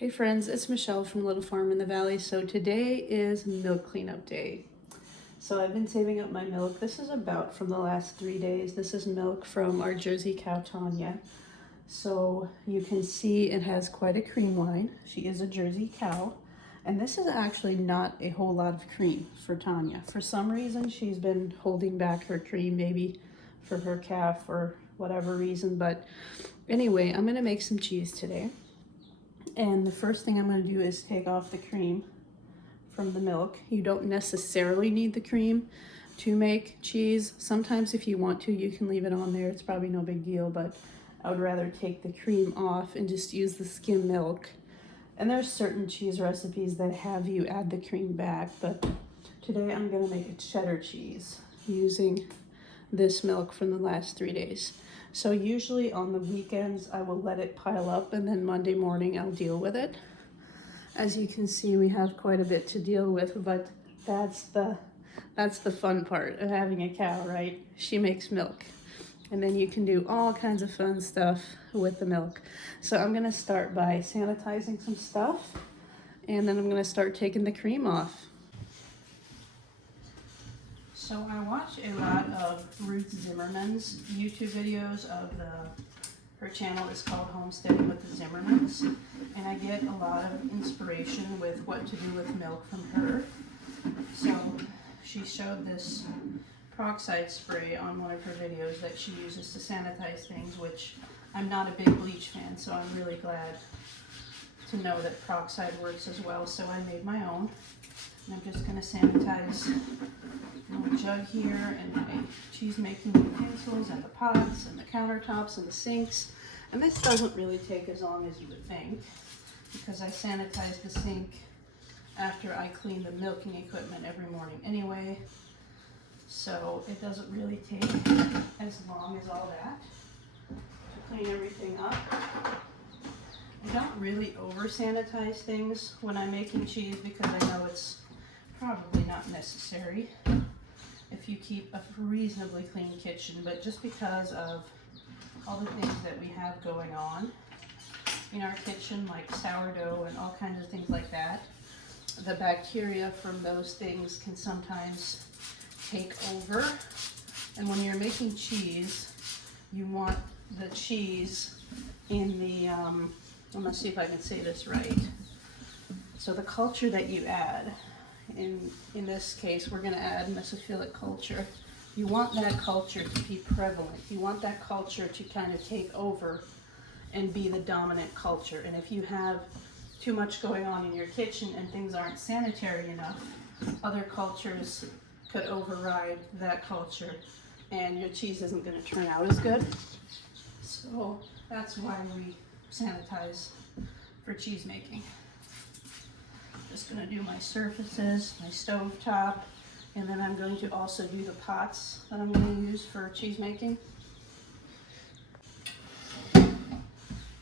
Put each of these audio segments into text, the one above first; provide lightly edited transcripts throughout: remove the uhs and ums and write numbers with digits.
Hey friends, it's Michelle from Little Farm in the Valley. So today is milk cleanup day. So I've been saving up my milk. This is about from the last 3 days. This is milk from our Jersey cow, Tanya. So you can see it has quite a cream line. She is a Jersey cow. And this is actually not a whole lot of cream for Tanya. For some reason, she's been holding back her cream, maybe for her calf or whatever reason. But anyway, I'm gonna make some cheese today. And the first thing I'm going to do is take off the cream from the milk. You don't necessarily need the cream to make cheese. Sometimes if you want to, you can leave it on there. It's probably no big deal, but I would rather take the cream off and just use the skim milk. And there's certain cheese recipes that have you add the cream back, but today I'm going to make a cheddar cheese using this milk from the last 3 days. So usually on the weekends, I will let it pile up and then Monday morning I'll deal with it. As you can see, we have quite a bit to deal with, but that's the fun part of having a cow, right? She makes milk. And then you can do all kinds of fun stuff with the milk. So I'm gonna start by sanitizing some stuff, and then I'm gonna start taking the cream off. So I watch a lot of Ruth Zimmerman's YouTube videos of her channel is called Homesteading with the Zimmermans, and I get a lot of inspiration with what to do with milk from her. So she showed this peroxide spray on one of her videos that she uses to sanitize things, which I'm not a big bleach fan, so I'm really glad to know that peroxide works as well. So I made my own, and I'm just going to sanitize my jug here and my cheese making utensils and the pots and the countertops and the sinks. And this doesn't really take as long as you would think, because I sanitize the sink after I clean the milking equipment every morning anyway. So it doesn't really take as long as all that to clean everything up. I don't really over sanitize things when I'm making cheese because I know it's probably not necessary if you keep a reasonably clean kitchen, but just because of all the things that we have going on in our kitchen, like sourdough and all kinds of things like that, the bacteria from those things can sometimes take over. And when you're making cheese, you want the cheese in the, I'm gonna see if I can say this right. So the culture that you add, in this case, we're going to add mesophilic culture. You want that culture to be prevalent. You want that culture to kind of take over and be the dominant culture. And if you have too much going on in your kitchen and things aren't sanitary enough, other cultures could override that culture and your cheese isn't going to turn out as good. So that's why we sanitize for cheese making. Just going to do my surfaces, my stove top, and then I'm going to also do the pots that I'm going to use for cheese making.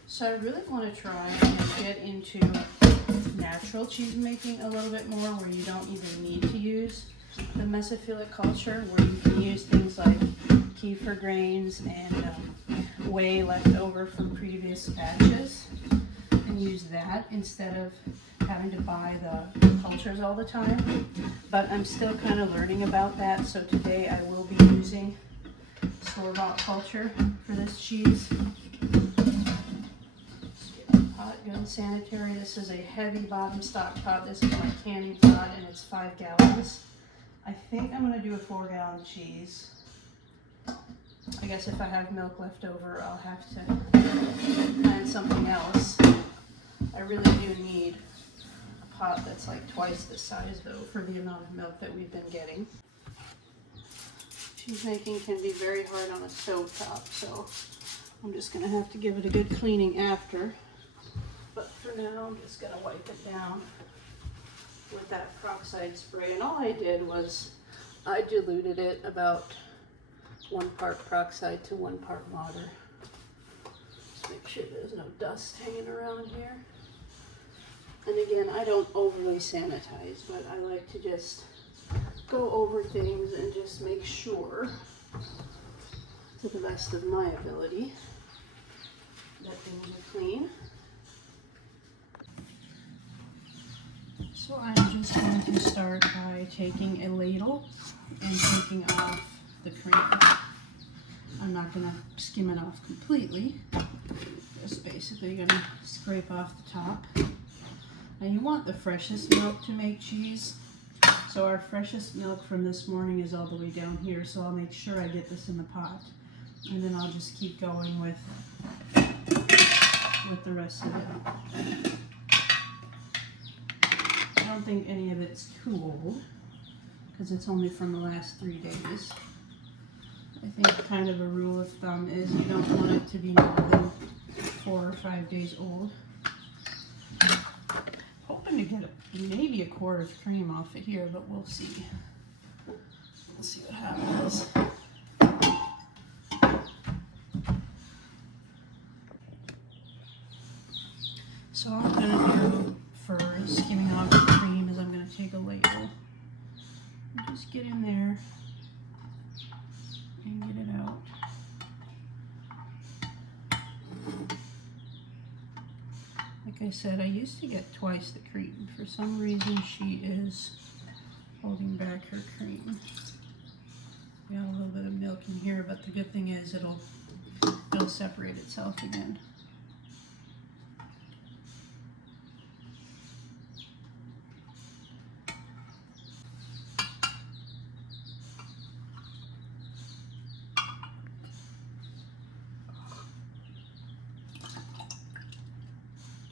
So I really want to try and get into natural cheese making a little bit more, where you don't even need to use the mesophilic culture, where you can use things like kefir grains and whey left over from previous batches and use that instead of having to buy the cultures all the time. But I'm still kind of learning about that, so today I will be using store-bought culture for this cheese. Just get the pot good and sanitary. This is a heavy bottom stock pot. This is my canning pot, and it's 5 gallons. I think I'm going to do a 4-gallon cheese. I guess if I have milk left over, I'll have to find something else. I really do need a pot that's like twice this size, though, for the amount of milk that we've been getting. Cheese making can be very hard on a stove top, so I'm just going to have to give it a good cleaning after. But for now, I'm just going to wipe it down with that peroxide spray. And all I did was I diluted it about 1 part peroxide to 1 part water. Just make sure there's no dust hanging around here. And again, I don't overly sanitize, but I like to just go over things and just make sure, to the best of my ability, that things are clean. So I'm just going to start by taking a ladle and taking off the cream. I'm not going to skim it off completely. Just basically going to scrape off the top. Now you want the freshest milk to make cheese. So our freshest milk from this morning is all the way down here. So I'll make sure I get this in the pot. And then I'll just keep going with the rest of it. I don't think any of it's too old because it's only from the last 3 days. I think kind of a rule of thumb is you don't want it to be more than 4 or 5 days old. Hoping to get maybe a quart of cream off of here, but we'll see. We'll see what happens. So all I'm going to do for skimming off the cream is I'm going to take a ladle and just get in there and get it out. Like I said, I used to get twice the cream. For some reason, she is holding back her cream. Got a little bit of milk in here, but the good thing is it'll separate itself again.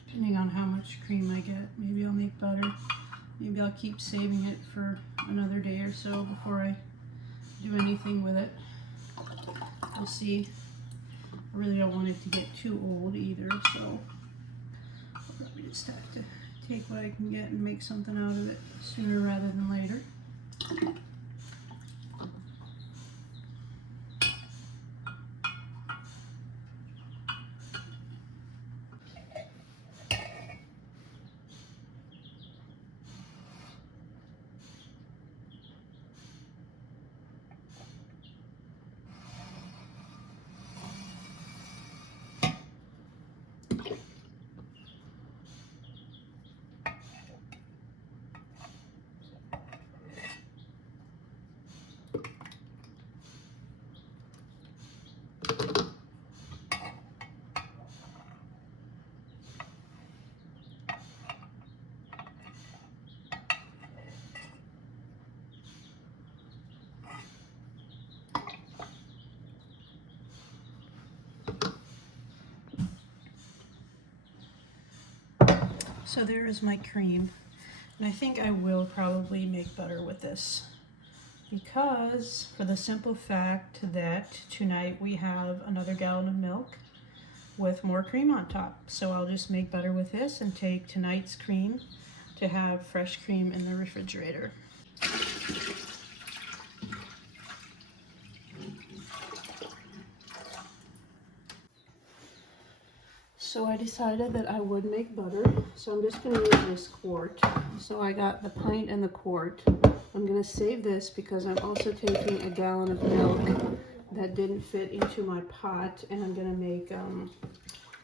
Depending on how much cream I get, maybe I'll make butter. Maybe I'll keep saving it for another day or so before I do anything with it. We'll see. I really don't want it to get too old either, so I'll probably just have to take what I can get and make something out of it sooner rather than later. So there is my cream, and I think I will probably make butter with this because for the simple fact that tonight we have another gallon of milk with more cream on top. So I'll just make butter with this and take tonight's cream to have fresh cream in the refrigerator. So I decided that I would make butter, so I'm just going to use this quart. So I got the pint and the quart. I'm going to save this because I'm also taking a gallon of milk that didn't fit into my pot, and I'm going to make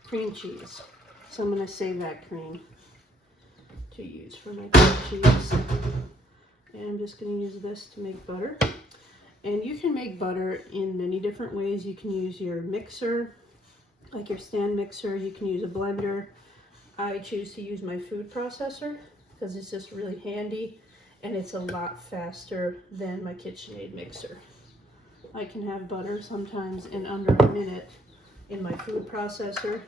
cream cheese. So I'm going to save that cream to use for my cream cheese. And I'm just going to use this to make butter. And you can make butter in many different ways. You can use your mixer, like your stand mixer. You can use a blender. I choose to use my food processor because it's just really handy and it's a lot faster than my KitchenAid mixer. I can have butter sometimes in under a minute in my food processor,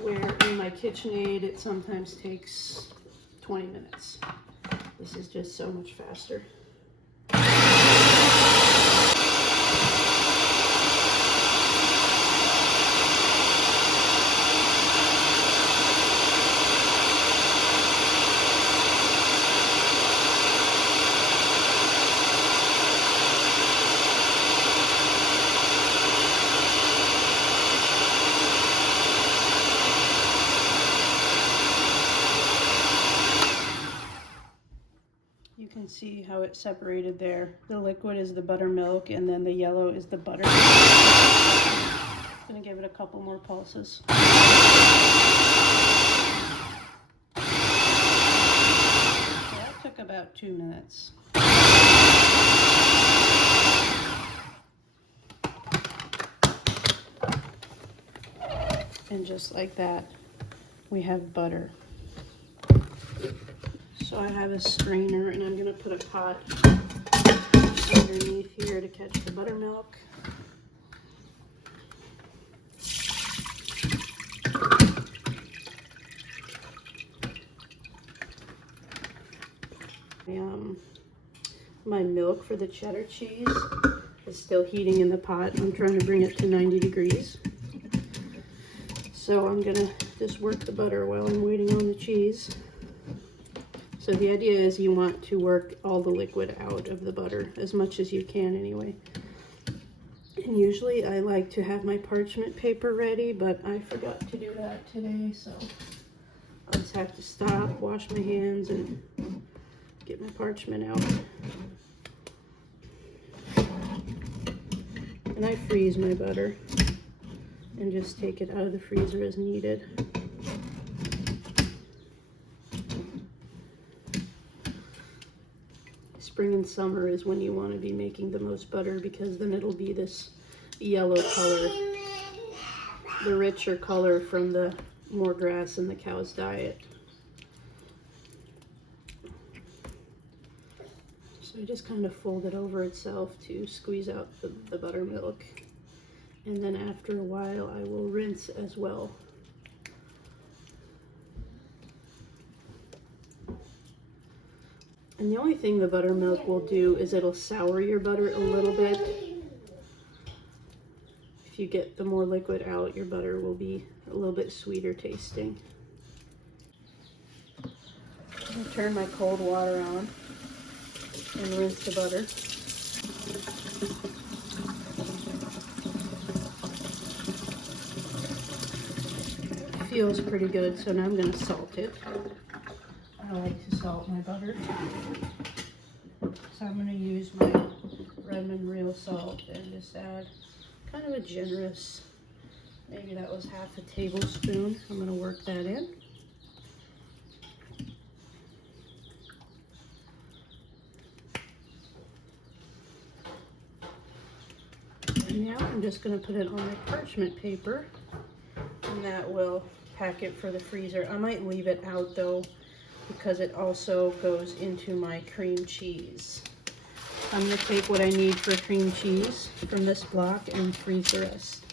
where in my KitchenAid it sometimes takes 20 minutes. This is just so much faster. You can see how it separated there. The liquid is the buttermilk and then the yellow is the butter. I'm gonna give it a couple more pulses. about 2 minutes. And just like that, we have butter. So I have a strainer, and I'm gonna put a pot underneath here to catch the buttermilk. My milk for the cheddar cheese is still heating in the pot. I'm trying to bring it to 90 degrees. So I'm gonna just work the butter while I'm waiting on the cheese. So the idea is you want to work all the liquid out of the butter as much as you can anyway. And usually I like to have my parchment paper ready, but I forgot to do that today, so I'll just have to stop, wash my hands, and get my parchment out. And I freeze my butter and just take it out of the freezer as needed. Spring and summer is when you want to be making the most butter, because then it'll be this yellow color, the richer color from the more grass in the cow's diet. So I just kind of fold it over itself to squeeze out the buttermilk. And then after a while, I will rinse as well. And the only thing the buttermilk will do is it'll sour your butter a little bit. If you get the more liquid out, your butter will be a little bit sweeter tasting. I'll turn my cold water on and rinse the butter. It feels pretty good, so now I'm going to salt it. I like to salt my butter. So I'm going to use my Redmond real salt and just add kind of a generous, maybe that was half a tablespoon. I'm going to work that in. And now I'm just going to put it on my parchment paper, and that will pack it for the freezer. I might leave it out though, because it also goes into my cream cheese. I'm going to take what I need for cream cheese from this block and freeze the rest.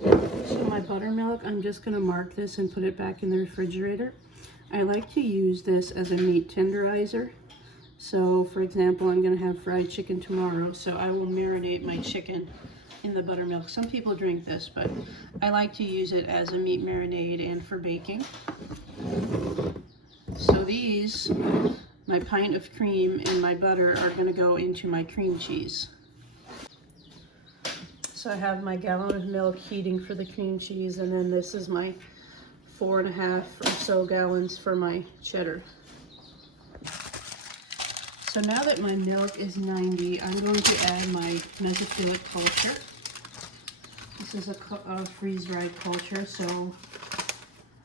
So my buttermilk, I'm just going to mark this and put it back in the refrigerator. I like to use this as a meat tenderizer. So for example, I'm going to have fried chicken tomorrow, so I will marinate my chicken in the buttermilk. Some people drink this, but I like to use it as a meat marinade and for baking. So these, my pint of cream and my butter, are going to go into my cream cheese. So I have my gallon of milk heating for the cream cheese, and then this is my 4.5 or so gallons for my cheddar. So now that my milk is 90, I'm going to add my mesophilic culture. This is a freeze-dried culture, so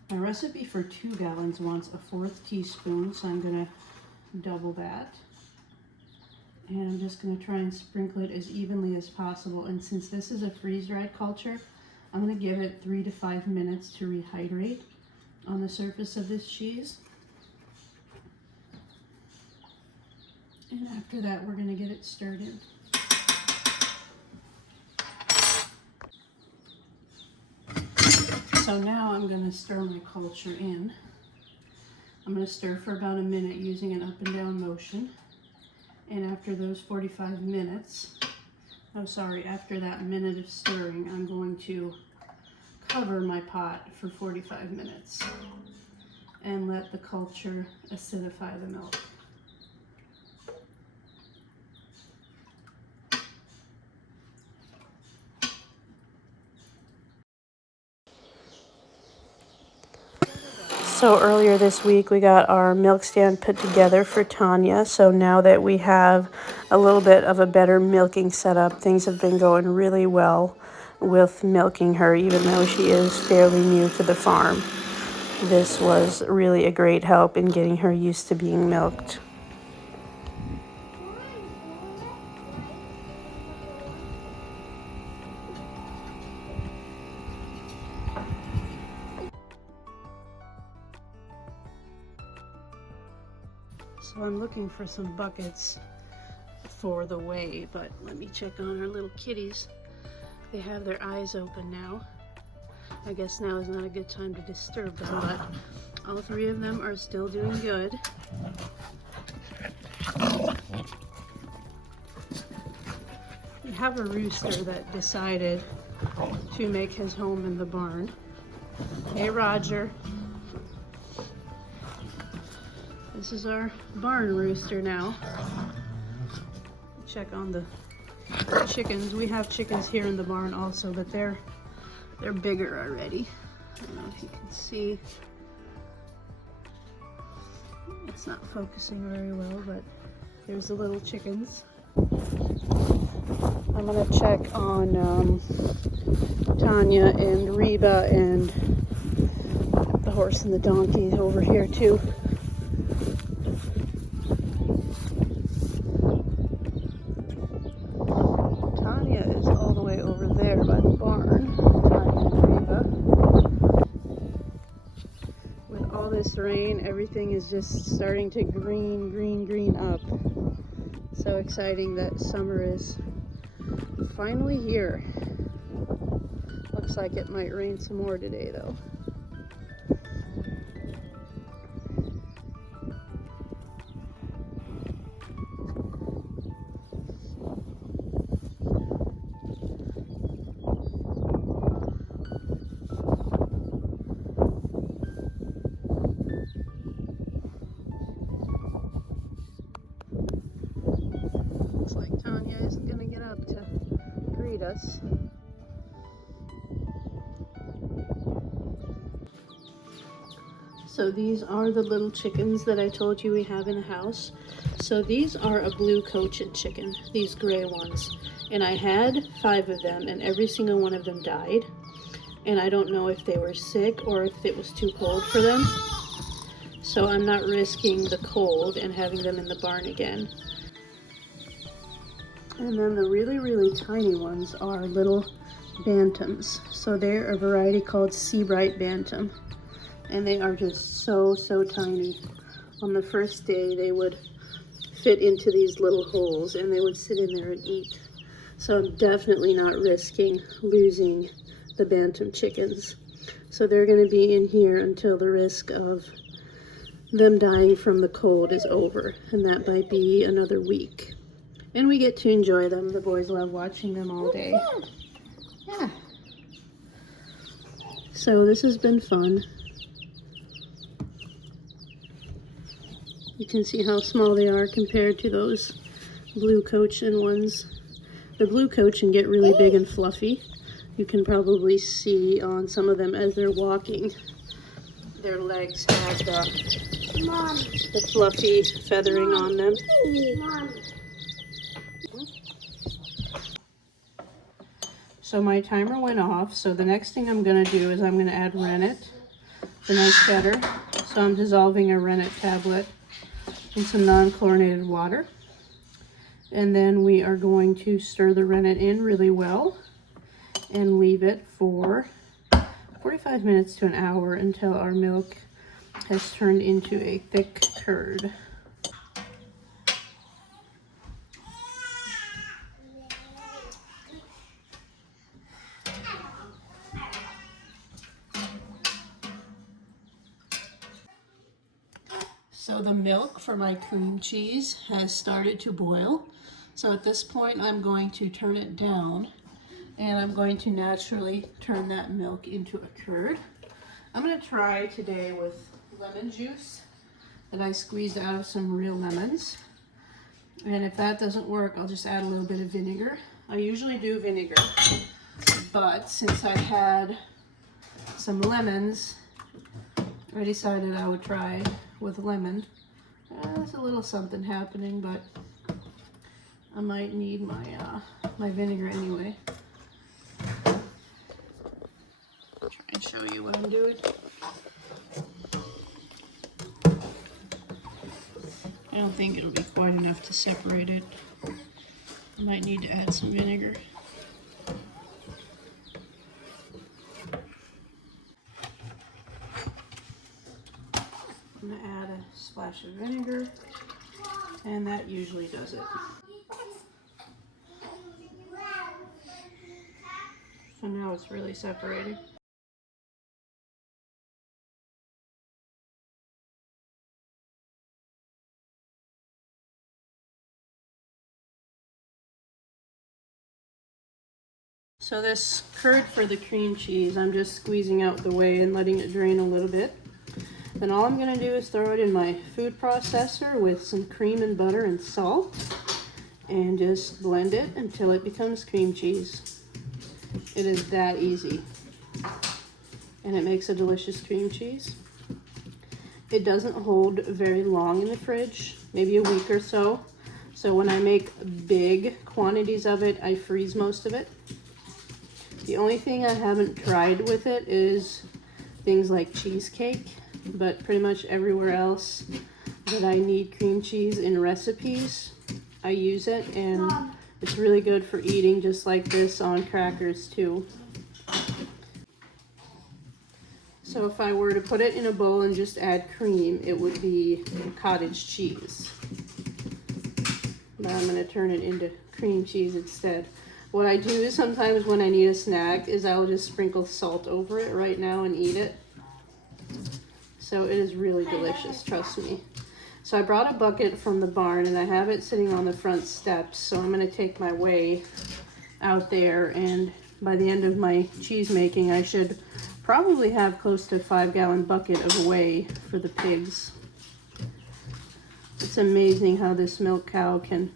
my recipe for 2 gallons wants a 1/4 teaspoon, so I'm going to double that. And I'm just going to try and sprinkle it as evenly as possible. And since this is a freeze-dried culture, I'm going to give it 3 to 5 minutes to rehydrate on the surface of this cheese. And after that, we're going to get it stirred in. So now I'm going to stir my culture in. I'm going to stir for about a minute using an up and down motion. And after those 45 minutes, after that minute of stirring, I'm going to cover my pot for 45 minutes and let the culture acidify the milk. So earlier this week we got our milk stand put together for Tanya. So now that we have a little bit of a better milking setup, things have been going really well with milking her, even though she is fairly new to the farm. This was really a great help in getting her used to being milked. So I'm looking for some buckets for the whey, but let me check on our little kitties. They have their eyes open now. I guess now is not a good time to disturb them, but all three of them are still doing good. We have a rooster that decided to make his home in the barn. Hey, Roger. This is our barn rooster now. Check on the chickens. We have chickens here in the barn also, but they're bigger already. I don't know if you can see. It's not focusing very well, but there's the little chickens. I'm gonna check on Tanya and Reba and the horse and the donkey over here too. Tanya is all the way over there by the barn. Tanya and Reba. With all this rain, everything is just starting to green up. So exciting that summer is finally here. Looks like it might rain some more today though. Looks like Tanya isn't gonna get up to greet us. So these are the little chickens that I told you we have in the house. So these are a blue cochin chicken, these gray ones. And I had 5 of them and every single one of them died. And I don't know if they were sick or if it was too cold for them. So I'm not risking the cold and having them in the barn again. And then the really tiny ones are little bantams. So they're a variety called Sea Bright Bantam. And they are just so tiny. On the first day, they would fit into these little holes and they would sit in there and eat. So I'm definitely not risking losing the bantam chickens. So they're gonna be in here until the risk of them dying from the cold is over. And that might be another week. And we get to enjoy them. The boys love watching them all day. Yeah. So this has been fun. You can see how small they are compared to those blue cochin ones. The blue cochin get really big and fluffy. You can probably see on some of them as they're walking, their legs have the fluffy feathering on them. So my timer went off, so the next thing I'm gonna do is I'm gonna add rennet, the nice cheddar. So I'm dissolving a rennet tablet in some non-chlorinated water. And then we are going to stir the rennet in really well and leave it for 45 minutes to an hour until our milk has turned into a thick curd. So the milk for my cream cheese has started to boil. So at this point I'm going to turn it down and I'm going to naturally turn that milk into a curd. I'm going to try today with lemon juice that I squeezed out of some real lemons. And if that doesn't work, I'll just add a little bit of vinegar. I usually do vinegar, but since I had some lemons, I decided I would try with lemon. There's a little something happening, but I might need my my vinegar anyway. Try and show you what I'm doing. I don't think it'll be quite enough to separate it. I might need to add some vinegar. I'm gonna add a splash of vinegar. And that usually does it. So now it's really separated. So this curd for the cream cheese, I'm just squeezing out the whey and letting it drain a little bit. Then all I'm going to do is throw it in my food processor with some cream and butter and salt and just blend it until it becomes cream cheese. It is that easy. And it makes a delicious cream cheese. It doesn't hold very long in the fridge, maybe a week or so. So when I make big quantities of it, I freeze most of it. The only thing I haven't tried with it is things like cheesecake, but pretty much everywhere else that I need cream cheese in recipes, I use it, and it's really good for eating just like this on crackers too. So if I were to put it in a bowl and just add cream, it would be cottage cheese. But I'm going to turn it into cream cheese instead. What I do sometimes when I need a snack is I'll just sprinkle salt over it right now and eat it. So it is really delicious, trust me. So I brought a bucket from the barn and I have it sitting on the front steps. So I'm going to take my whey out there, and by the end of my cheese making, I should probably have close to a 5-gallon bucket of whey for the pigs. It's amazing how this milk cow can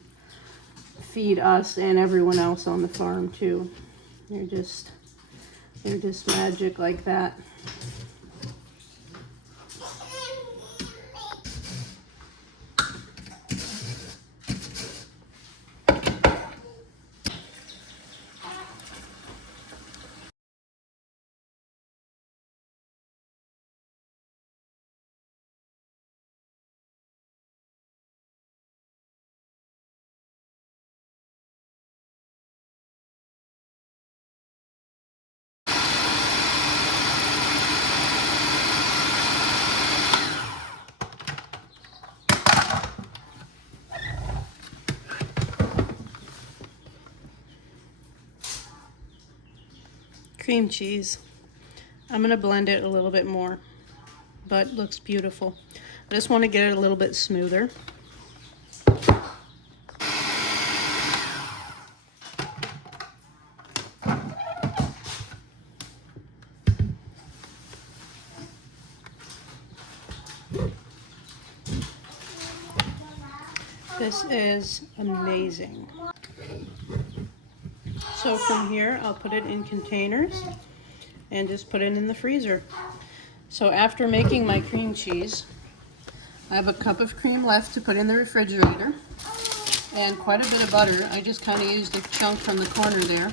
feed us and everyone else on the farm too. They're just magic like that. Cream cheese. I'm going to blend it a little bit more, but it looks beautiful. I just want to get it a little bit smoother. This is amazing. So from here, I'll put it in containers and just put it in the freezer. So after making my cream cheese, I have a cup of cream left to put in the refrigerator and quite a bit of butter. I just kind of used a chunk from the corner there.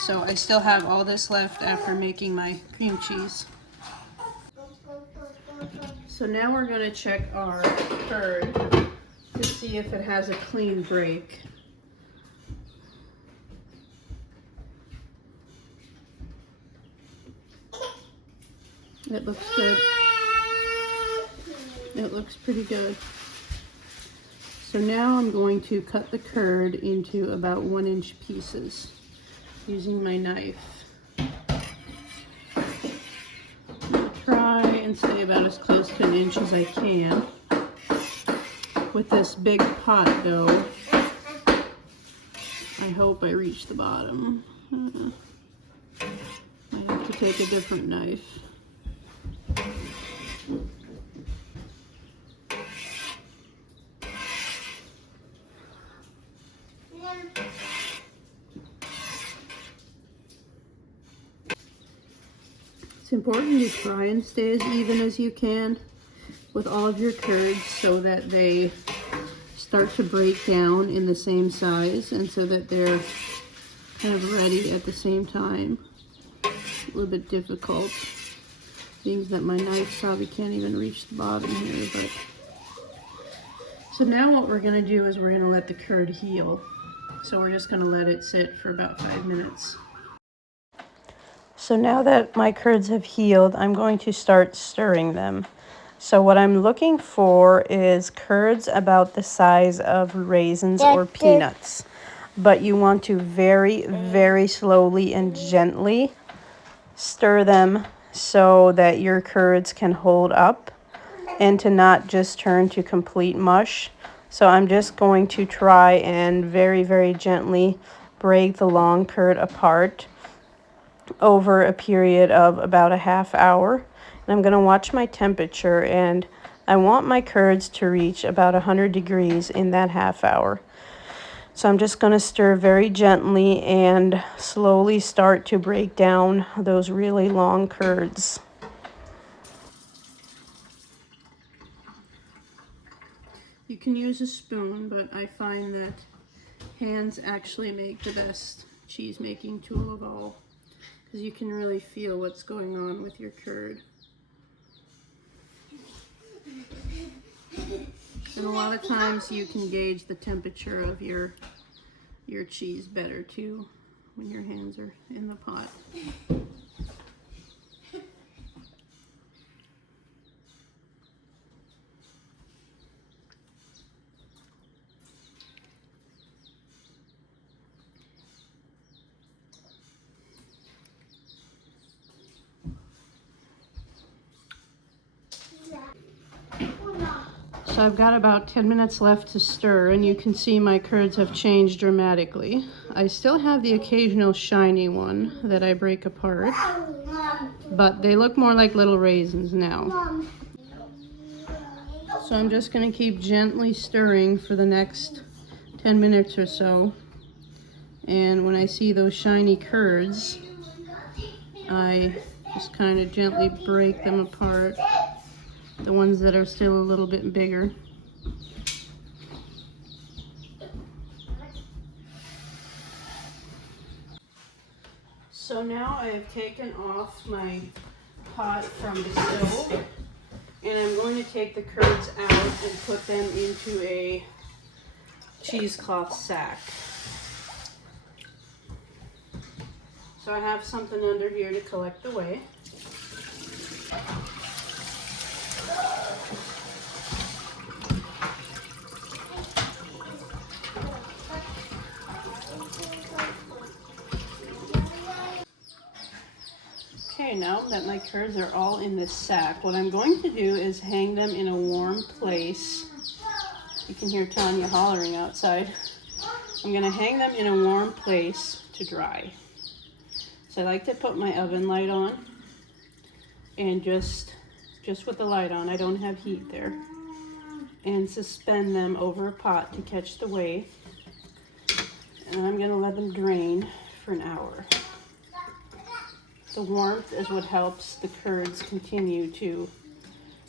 So I still have all this left after making my cream cheese. So now we're going to check our curd to see if it has a clean break. It looks good. It looks pretty good. So now I'm going to cut the curd into about 1-inch pieces using my knife. Try and stay about as close to 1 inch as I can. With this big pot though, I hope I reach the bottom. I have to take a different knife. It's important to try and stay as even as you can with all of your curds so that they start to break down in the same size and so that they're kind of ready at the same time. A little bit difficult, being that my knife probably can't even reach the bottom here, but so now what we're going to do is we're going to let the curd heal. So we're just going to let it sit for about 5 minutes. So now that my curds have healed, I'm going to start stirring them. So what I'm looking for is curds about the size of raisins or peanuts. But you want to very, very slowly and gently stir them so that your curds can hold up and to not just turn to complete mush. So I'm just going to try and very, very gently break the long curd apart over a period of about a half hour. And I'm going to watch my temperature, and I want my curds to reach about 100 degrees in that half hour. So I'm just going to stir very gently and slowly start to break down those really long curds. You can use a spoon, but I find that hands actually make the best cheese making tool of all, because you can really feel what's going on with your curd. And a lot of times you can gauge the temperature of your cheese better too when your hands are in the pot. So I've got about 10 minutes left to stir, and you can see my curds have changed dramatically. I still have the occasional shiny one that I break apart, but they look more like little raisins now. So I'm just going to keep gently stirring for the next 10 minutes or so. And when I see those shiny curds, I just kind of gently break them apart. The ones that are still a little bit bigger. So now I have taken off my pot from the stove, and I'm going to take the curds out and put them into a cheesecloth sack. So I have something under here to collect the whey. Okay, now that my curds are all in this sack, what I'm going to do is hang them in a warm place. You can hear Tanya hollering outside. I'm going to hang them in a warm place to dry. So I like to put my oven light on, and just with the light on, I don't have heat there, and suspend them over a pot to catch the whey. And then I'm going to let them drain for an hour. The warmth is what helps the curds continue to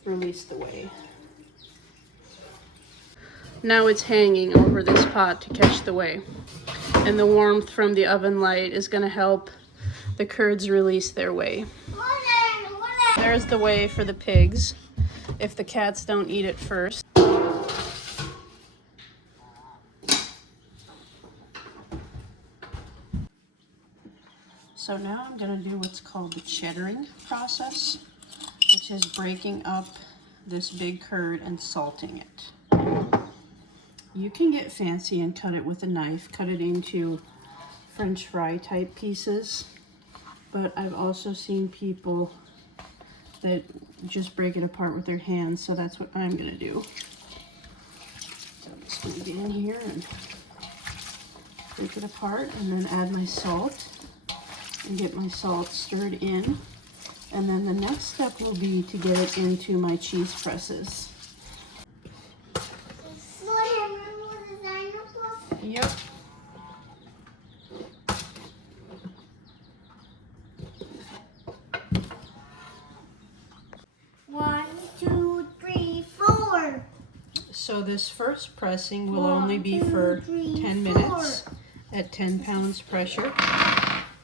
release the whey. Now it's hanging over this pot to catch the whey. And the warmth from the oven light is going to help the curds release their whey. There's the whey for the pigs, if the cats don't eat it first. So now I'm going to do what's called the cheddaring process, which is breaking up this big curd and salting it. You can get fancy and cut it with a knife, cut it into French fry type pieces, but I've also seen people that just break it apart with their hands, so that's what I'm going to do. So I'm just going to get in here and break it apart, and then add my salt. And get my salt stirred in, and then the next step will be to get it into my cheese presses. Yep. One, two, three, four. So this first pressing will only be for 10 minutes at 10 pounds pressure.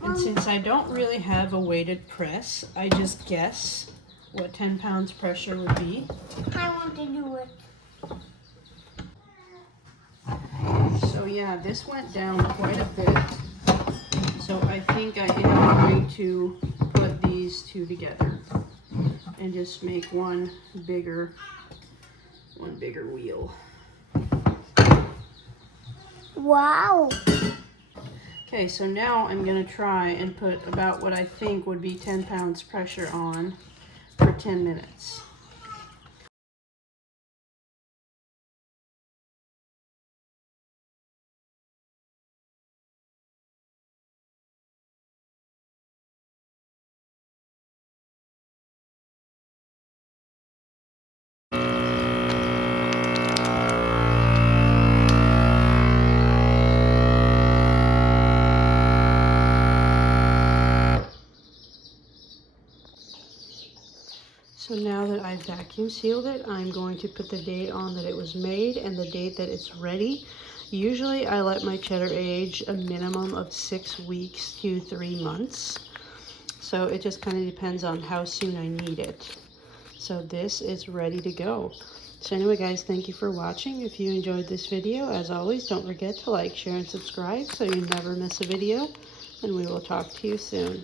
And since I don't really have a weighted press, I just guess what 10 pounds pressure would be. I want to do it. So yeah, this went down quite a bit. So I think I am going to put these two together. and just make one bigger wheel. Wow. Okay, so now I'm gonna try and put about what I think would be 10 pounds pressure on for 10 minutes. So now that I've vacuum sealed it, I'm going to put the date on that it was made and the date that it's ready. Usually I let my cheddar age a minimum of 6 weeks to 3 months. So it just kind of depends on how soon I need it. So this is ready to go. So anyway guys, thank you for watching. If you enjoyed this video, as always, don't forget to like, share, and subscribe so you never miss a video. And we will talk to you soon.